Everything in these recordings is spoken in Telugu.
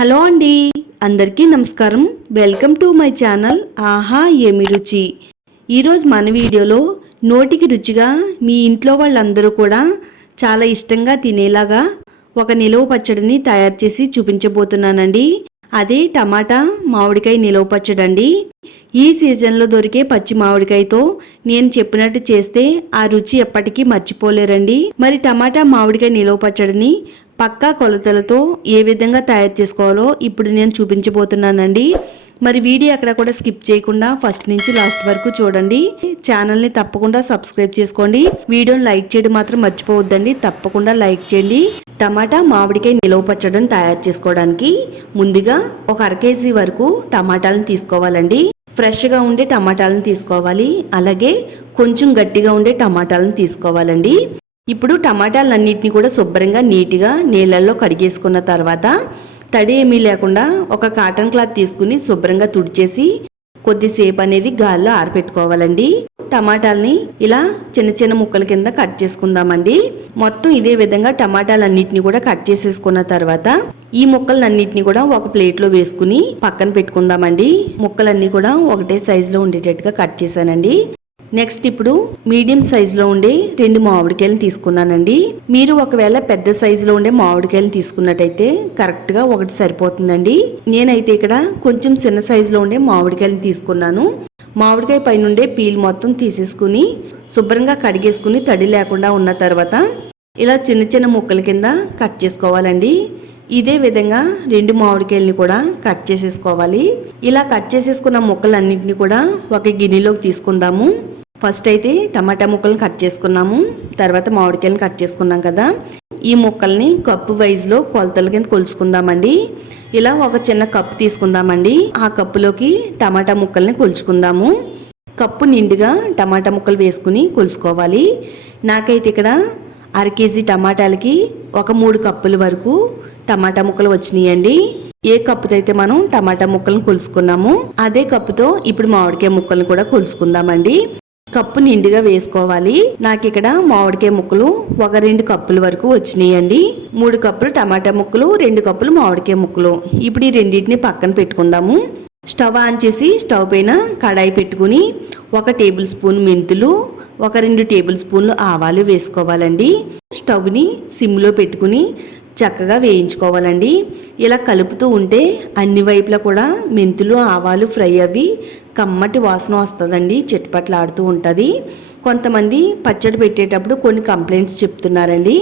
హలో అండి. అందరికీ నమస్కారం. వెల్కమ్ టు మై ఛానల్ ఆహా ఏమి రుచి. ఈరోజు మన వీడియోలో నోటికి రుచిగా మీ ఇంట్లో వాళ్ళందరూ కూడా చాలా ఇష్టంగా తినేలాగా ఒక నిలువ పచ్చడిని తయారు చేసి చూపించబోతున్నానండి. అది టమాటా మామిడికాయ నిలువ పచ్చడండి. ఈ సీజన్లో దొరికే పచ్చి మామిడికాయతో నేను చెప్పినట్టు చేస్తే ఆ రుచి ఎప్పటికీ మర్చిపోలేరండి. మరి టమాటా మామిడికాయ నిలవ పచ్చడిని పక్కా కొలతలతో ఏ విధంగా తయారు చేసుకోవాలో ఇప్పుడు నేను చూపించబోతున్నానండి. మరి వీడియో అక్కడ కూడా స్కిప్ చేయకుండా ఫస్ట్ నుంచి లాస్ట్ వరకు చూడండి. ఛానల్ని తప్పకుండా సబ్స్క్రైబ్ చేసుకోండి. వీడియోని లైక్ చేయడం మాత్రం మర్చిపోవద్దండి. తప్పకుండా లైక్ చేయండి. టమాటా మామిడికాయ నిలవ పచ్చడం తయారు చేసుకోవడానికి ముందుగా ఒక అర కేజీ వరకు టమాటాలను తీసుకోవాలండి. ఫ్రెష్గా ఉండే టమాటాలను తీసుకోవాలి. అలాగే కొంచెం గట్టిగా ఉండే టమాటాలను తీసుకోవాలండి. ఇప్పుడు టమాటాలన్నింటినీ కూడా శుభ్రంగా నీట్గా నీళ్ళల్లో కడిగేసుకున్న తర్వాత తడి ఏమీ లేకుండా ఒక కాటన్ క్లాత్ తీసుకుని శుభ్రంగా తుడిచేసి కొద్దిసేపు అనేది గాల్లో ఆరపెట్టుకోవాలండి. టమాటాలని ఇలా చిన్న చిన్న ముక్కల కింద కట్ చేసుకుందామండి. మొత్తం ఇదే విధంగా టమాటాలన్నిటిని కూడా కట్ చేసేసుకున్న తర్వాత ఈ ముక్కలన్నిటిని కూడా ఒక ప్లేట్లో వేసుకుని పక్కన పెట్టుకుందామండి. ముక్కలన్నీ కూడా ఒకటే సైజులో ఉండేటట్టుగా కట్ చేశానండి. నెక్స్ట్ ఇప్పుడు మీడియం సైజులో ఉండే రెండు మామిడికాయలు తీసుకున్నానండి. మీరు ఒకవేళ పెద్ద సైజులో ఉండే మామిడికాయలు తీసుకున్నట్టయితే కరెక్ట్గా ఒకటి సరిపోతుందండి. నేనైతే ఇక్కడ కొంచెం చిన్న సైజులో ఉండే మామిడికాయలు తీసుకున్నాను. మామిడికాయ పైనుండే పీల్ మొత్తం తీసేసుకుని శుభ్రంగా కడిగేసుకుని తడి లేకుండా ఉన్న తర్వాత ఇలా చిన్న చిన్న ముక్కల కింద కట్ చేసుకోవాలండి. ఇదే విధంగా రెండు మామిడికాయలని కూడా కట్ చేసేసుకోవాలి. ఇలా కట్ చేసేసుకున్న ముక్కలన్నింటినీ కూడా ఒక గిన్నెలోకి తీసుకుందాము. ఫస్ట్ అయితే టమాటా ముక్కలను కట్ చేసుకున్నాము. తర్వాత మామిడికాయలను కట్ చేసుకున్నాం కదా. ఈ ముక్కల్ని కప్పు వైజ్లో కొలతల కింద కొలుచుకుందామండి. ఇలా ఒక చిన్న కప్పు తీసుకుందామండి. ఆ కప్పులోకి టమాటా ముక్కల్ని కొలుచుకుందాము. కప్పు నిండుగా టమాటా ముక్కలు వేసుకుని కొలుసుకోవాలి నాకైతే ఇక్కడ అర కేజీ టమాటాలకి ఒక మూడు కప్పుల వరకు టమాటా ముక్కలు వచ్చినాయండి. ఏ కప్పుతో అయితే మనం టమాటా ముక్కలను కొలుసుకున్నాము అదే కప్పుతో ఇప్పుడు మామిడికాయ ముక్కలను కూడా కొలుసుకుందామండి కప్పు నిండుగా వేసుకోవాలి. నాకు ఇక్కడ మామిడికాయ ముక్కలు ఒక రెండు కప్పుల వరకు వచ్చినాయండి. మూడు కప్పులు టమాటా ముక్కలు రెండు కప్పులు మామిడికాయ ముక్కలు. ఇప్పుడు ఈ రెండింటిని పక్కన పెట్టుకుందాము. స్టవ్ ఆన్ చేసి స్టవ్ పైన కడాయి పెట్టుకుని ఒక టేబుల్ స్పూన్ మెంతులు ఒక రెండు టేబుల్ స్పూన్లు ఆవాలు వేసుకోవాలండి. స్టవ్ని సిమ్లో పెట్టుకుని చక్కగా వేయించుకోవాలండి. ఇలా కలుపుతూ ఉంటే అన్ని వైపులా కూడా మెంతులు ఆవాలు ఫ్రై అవి కమ్మటి వాసన వస్తుందండి. చిట్పట్లాడుతూ ఉంటుంది. కొంతమంది పచ్చడి పెట్టేటప్పుడు కొన్ని కంప్లైంట్స్ చెప్తున్నారండి.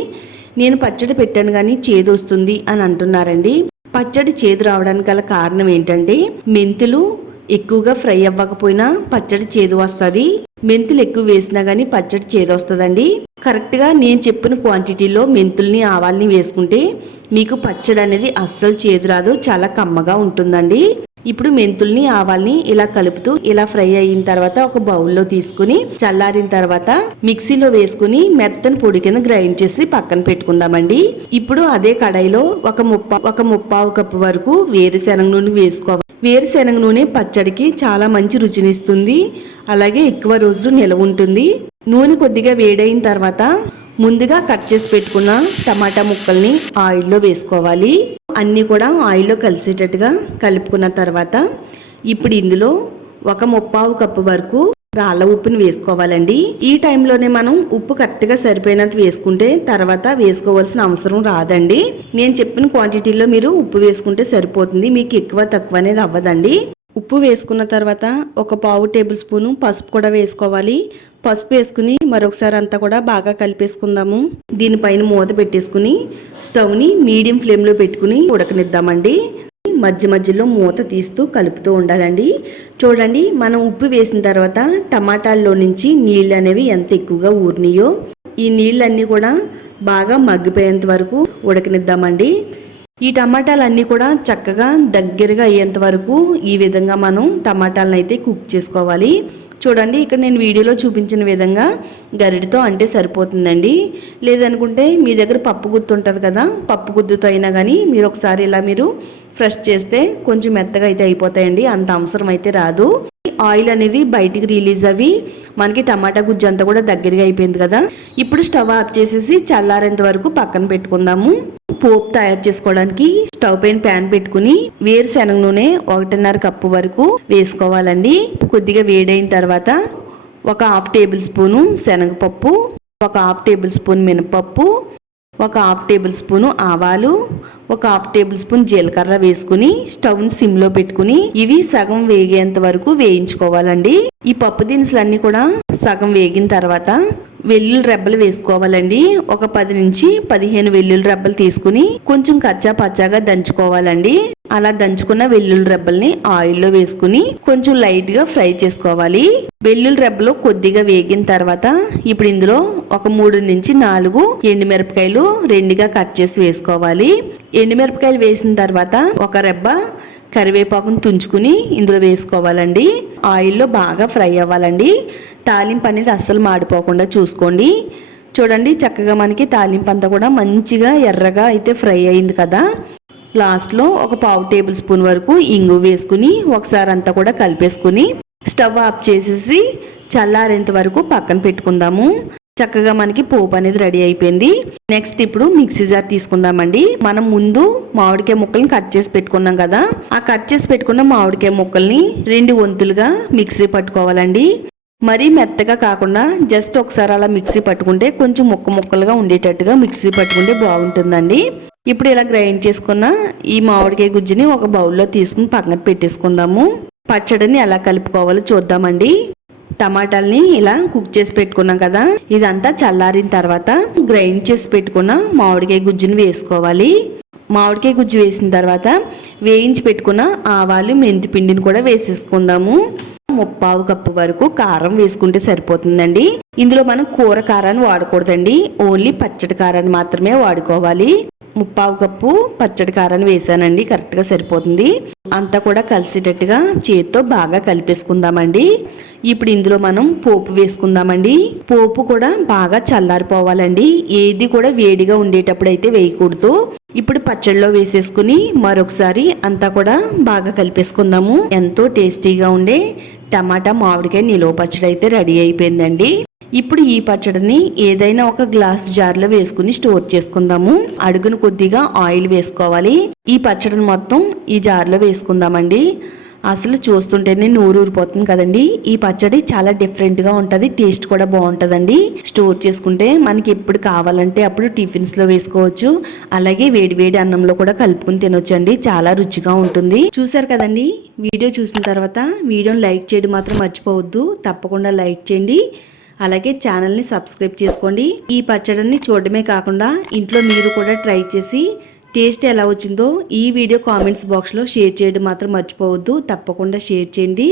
నేను పచ్చడి పెట్టాను కానీ చేదు వస్తుంది అని అంటున్నారండి. పచ్చడి చేదు రావడానికి గల కారణం ఏంటంటే మెంతులు ఎక్కువగా ఫ్రై అవ్వకపోయినా పచ్చడి చేదు వస్తుంది. మెంతులు ఎక్కువ వేసినా గానీ పచ్చడి చేదు వస్తుందండి కరెక్ట్గా నేను చెప్పిన క్వాంటిటీలో మెంతుల్ని ఆవాల్ని వేసుకుంటే మీకు పచ్చడి అనేది అస్సలు చేదు రాదు చాలా కమ్మగా ఉంటుందండి. ఇప్పుడు మెంతుల్ని ఆవాల్ని ఇలా కలుపుతూ ఇలా ఫ్రై అయిన తర్వాత ఒక బౌల్లో తీసుకుని చల్లారిన తర్వాత మిక్సీలో వేసుకుని మెత్తని పొడి కింద గ్రైండ్ చేసి పక్కన పెట్టుకుందామండి. ఇప్పుడు అదే కడాయిలో ఒక ముప్ప ఒక ముప్పావు కప్పు వరకు వేరుశెనగ నూనె వేసుకోవాలి. వేరుశెనగ నూనె పచ్చడికి చాలా మంచి రుచినిస్తుంది. అలాగే ఎక్కువ రోజులు నిలవ ఉంటుంది. నూనె కొద్దిగా వేడైన తర్వాత ముందుగా కట్ చేసి పెట్టుకున్న టమాటా ముక్కల్ని ఆయిల్లో వేసుకోవాలి. అన్నీ కూడా ఆయిల్లో కలిసేటట్టుగా కలుపుకున్న తర్వాత ఇప్పుడు ఇందులో ఒక ముప్పావు కప్పు వరకు రాళ్ళ ఉప్పుని వేసుకోవాలండి. ఈ టైంలోనే మనం ఉప్పు కరెక్ట్గా సరిపోయినంత వేసుకుంటే తర్వాత వేసుకోవాల్సిన అవసరం రాదండి. నేను చెప్పిన క్వాంటిటీలో మీరు ఉప్పు వేసుకుంటే సరిపోతుంది. మీకు ఎక్కువ తక్కువ అనేది అవ్వదండి. ఉప్పు వేసుకున్న తర్వాత ఒక పావు టేబుల్ స్పూను పసుపు కూడా వేసుకోవాలి. పసుపు వేసుకుని మరొకసారి అంతా కూడా బాగా కలిపేసుకుందాము. దీనిపైన మూత పెట్టేసుకుని స్టవ్ని మీడియం ఫ్లేమ్లో పెట్టుకుని ఉడకనిద్దామండి. మధ్య మధ్యలో మూత తీస్తూ కలుపుతూ ఉండాలండి. చూడండి మనం ఉప్పు వేసిన తర్వాత టమాటాల్లో నుంచి నీళ్ళు అనేవి ఎంత ఎక్కువగా ఊరినాయో ఈ నీళ్ళన్నీ కూడా బాగా మగ్గిపోయేంత వరకు ఉడకనిద్దామండి. ఈ టమాటాలన్నీ కూడా చక్కగా దగ్గరగా అయ్యేంత వరకు ఈ విధంగా మనం టమాటాలను అయితే కుక్ చేసుకోవాలి. చూడండి ఇక్కడ నేను వీడియోలో చూపించిన విధంగా గరిటితో అంటే సరిపోతుందండి. లేదనుకుంటే మీ దగ్గర పప్పు గుత్తు ఉంటుంది కదా పప్పు గుద్దుతో అయినా కానీ మీరు ఒకసారి ఇలా మీరు ఫ్రెష్ చేస్తే కొంచెం మెత్తగా అయితే అయిపోతాయండి అంత అవసరం అయితే రాదు. ఆయిల్ అనేది బయటికి రిలీజ్ అవి మనకి టమాటా గుజ్జు అంతా కూడా దగ్గరగా అయిపోయింది కదా. ఇప్పుడు స్టవ్ ఆఫ్ చేసేసి చల్లారేంత వరకు పక్కన పెట్టుకుందాము. పోపు తయారు చేసుకోవడానికి స్టవ్ పైన ప్యాన్ పెట్టుకుని వేరుశనగ నూనె ఒకటిన్నర కప్పు వరకు వేసుకోవాలండి. కొద్దిగా వేడైన తర్వాత ఒక హాఫ్ టేబుల్ స్పూను శనగపప్పు ఒక హాఫ్ టేబుల్ స్పూన్ మినపప్పు ఒక హాఫ్ టేబుల్ స్పూను ఆవాలు ఒక హాఫ్ టేబుల్ స్పూన్ జీలకర్ర వేసుకుని స్టవ్ని సిమ్లో పెట్టుకుని ఇవి సగం వేగేంత వరకు వేయించుకోవాలండి. ఈ పప్పు దినుసులన్నీ కూడా సగం వేగిన తర్వాత వెల్లుల్లి రెబ్బలు వేసుకోవాలండి. ఒక పది నుంచి పదిహేను వెల్లుల్లి రెబ్బలు తీసుకుని కొంచెం కచ్చా పచ్చాగా దంచుకోవాలండి. అలా దంచుకున్న వెల్లుల్లి రెబ్బల్ని ఆయిల్లో వేసుకుని కొంచెం లైట్గా ఫ్రై చేసుకోవాలి. వెల్లుల్లి రెబ్బలు కొద్దిగా వేగిన తర్వాత ఇప్పుడు ఇందులో ఒక మూడు నుంచి నాలుగు ఎండుమిరపకాయలు రెండుగా కట్ చేసి వేసుకోవాలి. ఎండుమిరపకాయలు వేసిన తర్వాత ఒక రెబ్బ కరివేపాకును తుంచుకుని ఇందులో వేసుకోవాలండి. ఆయిల్లో బాగా ఫ్రై అవ్వాలండి. తాలింపు అనేది అస్సలు మాడిపోకుండా చూసుకోండి. చూడండి చక్కగా మనకి తాలింపు అంతా కూడా మంచిగా ఎర్రగా అయితే ఫ్రై అయింది కదా. లాస్ట్లో ఒక పావు టేబుల్ స్పూన్ వరకు ఇంగు వేసుకుని ఒకసారి అంతా కూడా కలిపేసుకుని స్టవ్ ఆఫ్ చేసేసి చల్లారేంత వరకు పక్కన పెట్టుకుందాము. చక్కగా మనకి పోపు అనేది రెడీ అయిపోయింది. నెక్స్ట్ ఇప్పుడు మిక్సీ జార్ తీసుకుందామండి. మనం ముందు మామిడికాయ ముక్కల్ని కట్ చేసి పెట్టుకున్నాం కదా. ఆ కట్ చేసి పెట్టుకున్న మామిడికాయ ముక్కల్ని రెండు వంతులుగా మిక్సీ పట్టుకోవాలండి. మరీ మెత్తగా కాకుండా జస్ట్ ఒకసారి అలా మిక్సీ పట్టుకుంటే కొంచెం ముక్క ముక్కలుగా ఉండేటట్టుగా మిక్సీ పట్టుకుంటే బాగుంటుందండి. ఇప్పుడు ఇలా గ్రైండ్ చేసుకున్న ఈ మామిడికాయ గుజ్జుని ఒక బౌల్లో తీసుకుని పక్కన పెట్టేసుకుందాము. పచ్చడిని ఎలా కలుపుకోవాలో చూద్దామండి. టమాటాలని ఇలా కుక్ చేసి పెట్టుకున్నాం కదా. ఇదంతా చల్లారిన తర్వాత గ్రైండ్ చేసి పెట్టుకున్న మామిడికాయ గుజ్జుని వేసుకోవాలి. మామిడికాయ గుజ్జు వేసిన తర్వాత వేయించి పెట్టుకున్న ఆవాలు మెంతి పిండిని కూడా వేసేసుకుందాము. ముప్పావు కప్పు వరకు కారం వేసుకుంటే సరిపోతుందండి. ఇందులో మనం కూర కారాన్ని వాడకూడదండి. ఓన్లీ పచ్చడి కారాన్ని మాత్రమే వాడుకోవాలి. ముప్పావు కప్పు పచ్చడి కారాన్ని వేసానండి కరెక్ట్గా సరిపోతుంది. అంతా కూడా కలిసేటట్టుగా చేతితో బాగా కలిపేసుకుందామండి. ఇప్పుడు ఇందులో మనం పోపు వేసుకుందామండి. పోపు కూడా బాగా చల్లారిపోవాలండి. ఏది కూడా వేడిగా ఉండేటప్పుడు అయితే వేయకూడదు. ఇప్పుడు పచ్చడిలో వేసేసుకుని మరొకసారి అంతా కూడా బాగా కలిపేసుకుందాము. ఎంతో టేస్టీగా ఉండే టమాటా మామిడికాయ నిలువ పచ్చడి అయితే రెడీ అయిపోయిందండి. ఇప్పుడు ఈ పచ్చడిని ఏదైనా ఒక గ్లాస్ జార్లో వేసుకుని స్టోర్ చేసుకుందాము. అడుగును కొద్దిగా ఆయిల్ వేసుకోవాలి. ఈ పచ్చడిని మొత్తం ఈ జార్లో వేసుకుందామండి. అసలు చూస్తుంటేనే నూరు ఊరిపోతుంది కదండి. ఈ పచ్చడి చాలా డిఫరెంట్గా ఉంటుంది టేస్ట్ కూడా బాగుంటుందండి. స్టోర్ చేసుకుంటే మనకి ఎప్పుడు కావాలంటే అప్పుడు టిఫిన్స్లో వేసుకోవచ్చు. అలాగే వేడి వేడి అన్నంలో కూడా కలుపుకుని తినొచ్చండి. చాలా రుచిగా ఉంటుంది. చూసారు కదండి వీడియో చూసిన తర్వాత వీడియోని లైక్ చేయడం మాత్రం మర్చిపోవద్దు. తప్పకుండా లైక్ చేయండి. అలాగే ఛానల్ని సబ్స్క్రైబ్ చేసుకోండి. ఈ పచ్చడిని చూడడమే కాకుండా ఇంట్లో మీరు కూడా ట్రై చేసి టేస్ట్ ఎలా వచ్చిందో ఈ వీడియో కామెంట్స్ బాక్స్లో షేర్ చేయడం మాత్రం మర్చిపోవద్దు. తప్పకుండా షేర్ చేయండి.